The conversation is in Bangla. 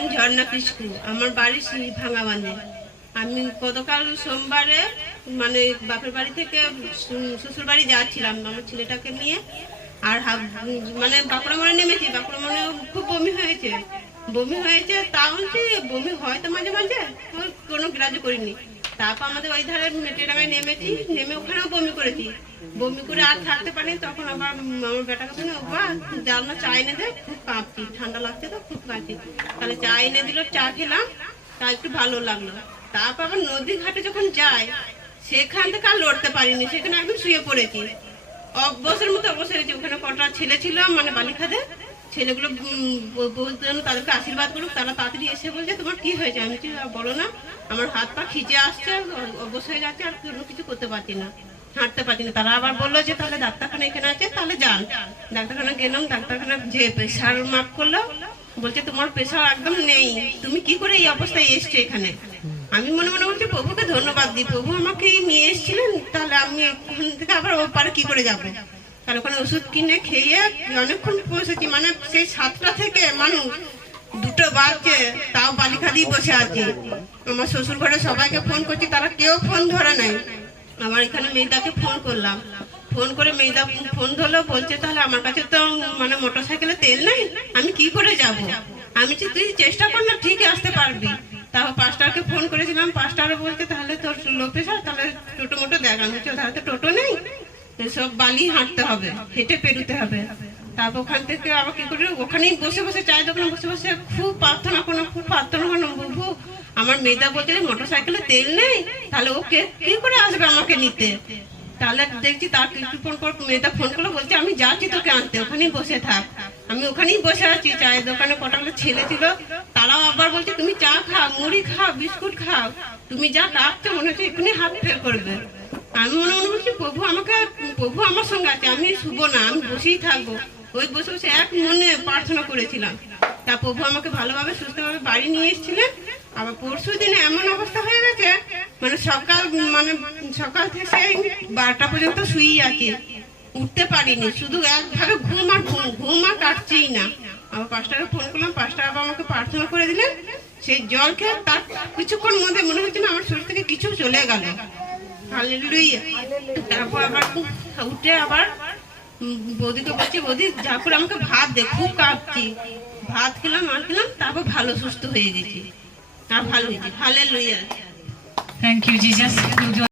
নাম ঝর্ণা কিস্কু, আমার বাড়ি ভাঙা বাঁধে। আমি গতকাল সোমবারে মানে বাপের বাড়ি থেকে শ্বশুর বাড়ি যাচ্ছিলাম আমার ছেলেটাকে নিয়ে। আর মানে বাঁকুড়া মনে নেমেছি, বাঁকুড়া মনে খুব বমি হয়েছে, তাও হচ্ছে বমি হয় তো মাঝে মাঝে, কোনো গ্রাহ্য করিনি। তারপর আমাদের ওই ধারে মেটেরাঙায় নেমেছি, নেমে ওখানেও বমি করেছি। বমি করে আর থাকতে পারিনি, তখন আবার আমার বেটাকে বলে বাবা জানলা চা এনে দে, খুব কাঁপছি, ঠান্ডা লাগছে তো খুব কাঁপছি। তাহলে চা এনে দিল, চা খেলাম, তা একটু ভালো লাগলো। তারপর আবার নদী ঘাটে যখন যাই সেখান থেকে আর লড়তে পারিনি, সেখানে একদম শুয়ে পড়েছি, অবসরের মতো অবসর হয়েছে। ওখানে কটা ছেলে ছিল মানে বালিখাদে, ছেলেগুলো বলতেন তাদেরকে আশীর্বাদ করুক, তারা তাড়াতাড়ি এসে বলছে তোমার কি হয়েছে? আমি বলো না, আমার হাত পা খিচে আসছে, অবশ হয়ে যাচ্ছে, আর কোনো কিছু করতে পারছি না, হাঁটতে পারছি না। তারা আবার বললো যে তাহলে ডাক্তারখানা এখানে আছে, তাহলে যান। ডাক্তারখানা গেলাম, ডাক্তারখানা যে প্রেশার মাপ করলো, বলছে তোমার প্রেশার একদম নেই, তুমি কি করে এই অবস্থায় এসছো এখানে? আমি মনে মনে বলছি প্রভুকে ধন্যবাদ দিই, প্রভু আমাকে নিয়ে এসেছিলেন, তাহলে আমি এখান থেকে আবার ওপারে কি করে যাবো? তাহলে ওখানে ওষুধ কিনে খেয়ে অনেকক্ষণ বসেছি, মানে সেই 7টা থেকে মানুষ 2টো বাজছে, তাও বালিখাদি বসে আছি। আমার শ্বশুর ঘরে সবাইকে ফোন করছি, তারা কেউ ফোন ধরে নাই। আমার এখানে মেয়েদাকে ফোন করলাম, ফোন করে মেয়েদা ফোন ধরলো, বলছে তাহলে আমার কাছে তো মানে মোটর সাইকেলে তেল নেই, আমি কি করে যাব? আমি তুই চেষ্টা কর না, ঠিক আসতে পারবি। তারপর 5টাকে ফোন করেছিলাম, 5টারও বলছে তাহলে তোর লো প্রেশার, তাহলে টোটো মোটো দেখা। আমি তাহলে তো টোটো নেই, সব বালি হাঁটতে হবে, হেঁটে পেরোতে হবে। তারপর ওখান থেকে আবার কি করে ওখানেই বসে বসে চায়ের দোকানে বসে বসে খুব প্রার্থনা করলাম, প্রভু আমার মেয়েদা বলছে যে মোটর সাইকেলে তেল নেই, তাহলে ও কি করে আসবে আমাকে নিতে? তাহলে দেখছি তার কিছুক্ষণ পর মেয়েটা ফোন করলো, বলছে আমি যাচ্ছি তোকে আনতে, ওখানেই বসে থাক। আমি ওখানেই বসে আছি, চায়ের দোকানে কটাগুলো ছেলে ছিল, তারাও আবার বলছে তুমি চা খাও, মুড়ি খাও, বিস্কুট খাও, তুমি যা কাঁপছো মনে হচ্ছে এক্ষুনি হাত ফেল করবে। আমি মনে মনে বলছি প্রভু আমার সঙ্গে আছে, আমি শুবো না, আমি বসেই থাকবো। ওই বসে বসে এক মনে প্রার্থনা করেছিলাম। তা প্রভু আমাকে ভালোভাবে সুস্থভাবে বাড়ি নিয়ে এসেছিলেন। আবার পরশু দিনে এমন অবস্থা হয়ে গেছে, মানে সকাল থেকে 12টা পর্যন্ত শুয়েই আছি, উঠতে পারিনি, শুধু একভাবে ঘুম আর কাটছেই না। আবার 5টাকে ফোন করলাম, 5টা আবার আমাকে প্রার্থনা করে দিলেন। সেই জল খেয়ে তার কিছুক্ষণ মধ্যে মনে হচ্ছে না আমার শরীর থেকে কিছু চলে গেল। হালেলুয়া। তারপর আবার উঠে আবার বৌদিকে বলছি বৌদি যা করে আমাকে ভাত দে, খুব কাঁপছি। ভাত খেলাম আর খেলাম, তারপর ভালো সুস্থ হয়ে গেছি, আর ভালো হয়েছে। হালেলুয়া। Thank you Jesus.